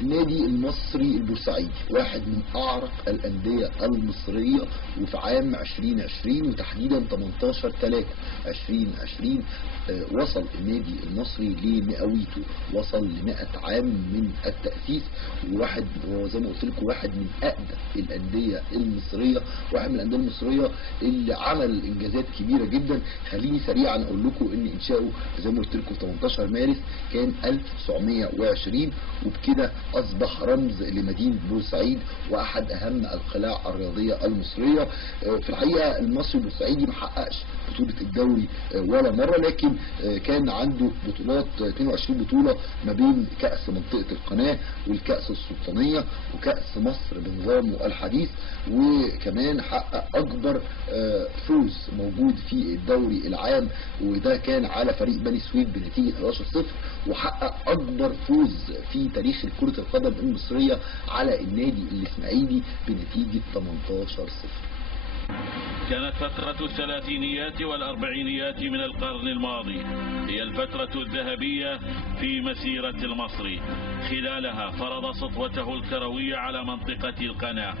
النادي المصري البورسعيدي واحد من أعرق الأندية المصرية، وفي عام 2020 وتحديدا 18/3/2020 وصل النادي المصري لمئويته، وصل ل100 عام من التأسيس، وواحد وزي ما قلت لكم واحد من أقدم الأندية المصرية، واحد من الأندية المصرية اللي عمل إنجازات كبيرة جدا. خليني سريعا أقول لكم إن إنشاؤه زي ما قلت لكم 18 مارس كان 1920، وبكده أصبح رمز لمدينة بورسعيد وأحد أهم القلاع الرياضية المصرية. في الحقيقة المصري البورسعيدي ما حققش بطولة الدوري ولا مرة، لكن كان عنده بطولات 22 بطولة ما بين كأس منطقة القناة والكأس السلطانية وكأس مصر بنظامه الحديث، وكمان حقق أكبر فوز موجود في الدوري العام، وده كان على فريق بني سويف بنتيجة 11-0، وحقق أكبر فوز في تاريخ كرة القدم المصرية على النادي الإسماعيلي بنتيجة 18-0. كانت فترة الثلاثينيات والأربعينيات من القرن الماضي هي الفترة الذهبية في مسيرة المصري، خلالها فرض سطوته الكروية على منطقة القناة،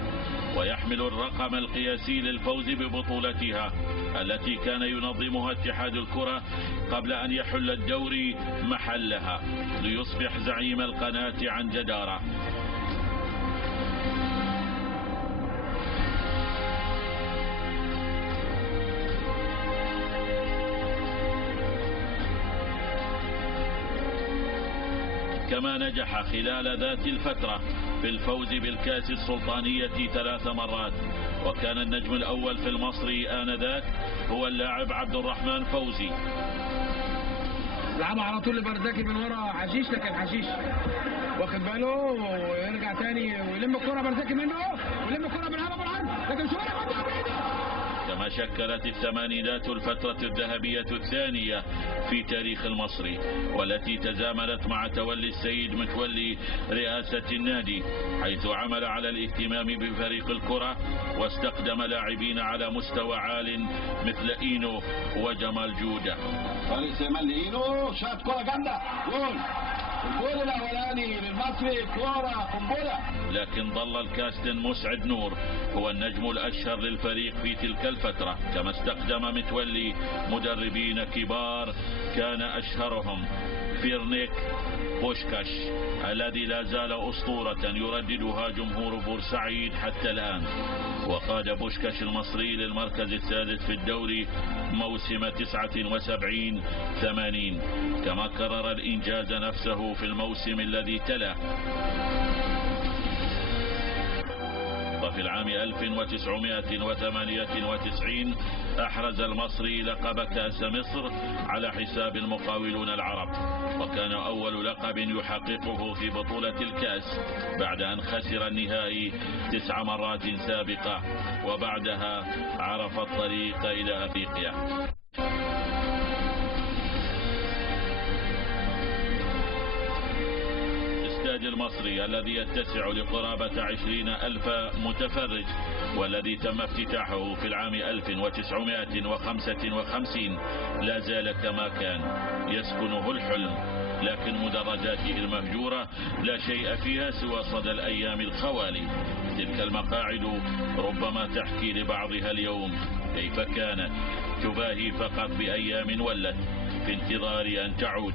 ويحمل الرقم القياسي للفوز ببطولتها التي كان ينظمها اتحاد الكرة قبل أن يحل الدوري محلها ليصبح زعيم القناة عن جدارة. كما نجح خلال ذات الفترة في الفوز بالكأس السلطانية 3 مرات، وكان النجم الأول في المصري آنذاك هو اللاعب عبد الرحمن فوزي. لعبها على طول لبرزاكي من ورا حشيش، لكن حشيش واخد باله ويرجع تاني ويلم الكرة برزاكي منه ويلم الكرة بالهوا بالعرض، لكن شوية خطأ بعيدة. كما شكلت الثمانينات الفترة الذهبية الثانية في تاريخ المصري، والتي تزامنت مع تولي السيد متولي رئاسة النادي، حيث عمل على الاهتمام بفريق الكرة واستخدم لاعبين على مستوى عال مثل إينو وجمال جودة. فريق سيمان لإينو شاط كرة جامدة، جول الجول الأولاني للمصري، كرة قنبلة. لكن ظل الكابتن مسعد نور هو النجم الأشهر للفريق في تلك الفترة، كما استخدم متولي مدربين كبار كان أشهرهم فيرنيك بوشكاش الذي لا زال أسطورة يرددها جمهور بورسعيد حتى الآن. وقاد بوشكاش المصري للمركز الثالث في الدوري موسم 79-80، كما كرر الإنجاز نفسه في الموسم الذي تلاه. وفي العام 1998 أحرز المصري لقب كأس مصر على حساب المقاولون العرب، وكان أول لقب يحققه في بطولة الكأس بعد أن خسر النهائي 9 مرات سابقة، وبعدها عرف الطريق إلى أفريقيا. الاستاد المصري الذي يتسع لقرابة 20,000 متفرج، والذي تم افتتاحه في العام 1955 لا زال كما كان يسكنه الحلم، لكن مدرجاته المهجورة لا شيء فيها سوى صدى الأيام الخوالي. تلك المقاعد ربما تحكي لبعضها اليوم كيف كانت تباهي فقط بأيام ولت في انتظار أن تعود.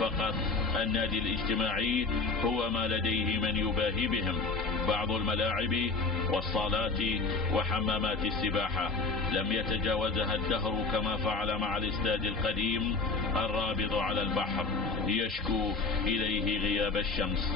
فقط النادي الاجتماعي هو ما لديه من يباهي بهم. بعض الملاعب والصالات وحمامات السباحة لم يتجاوزها الدهر، كما فعل مع الاستاد القديم الرابض على البحر يشكو إليه غياب الشمس.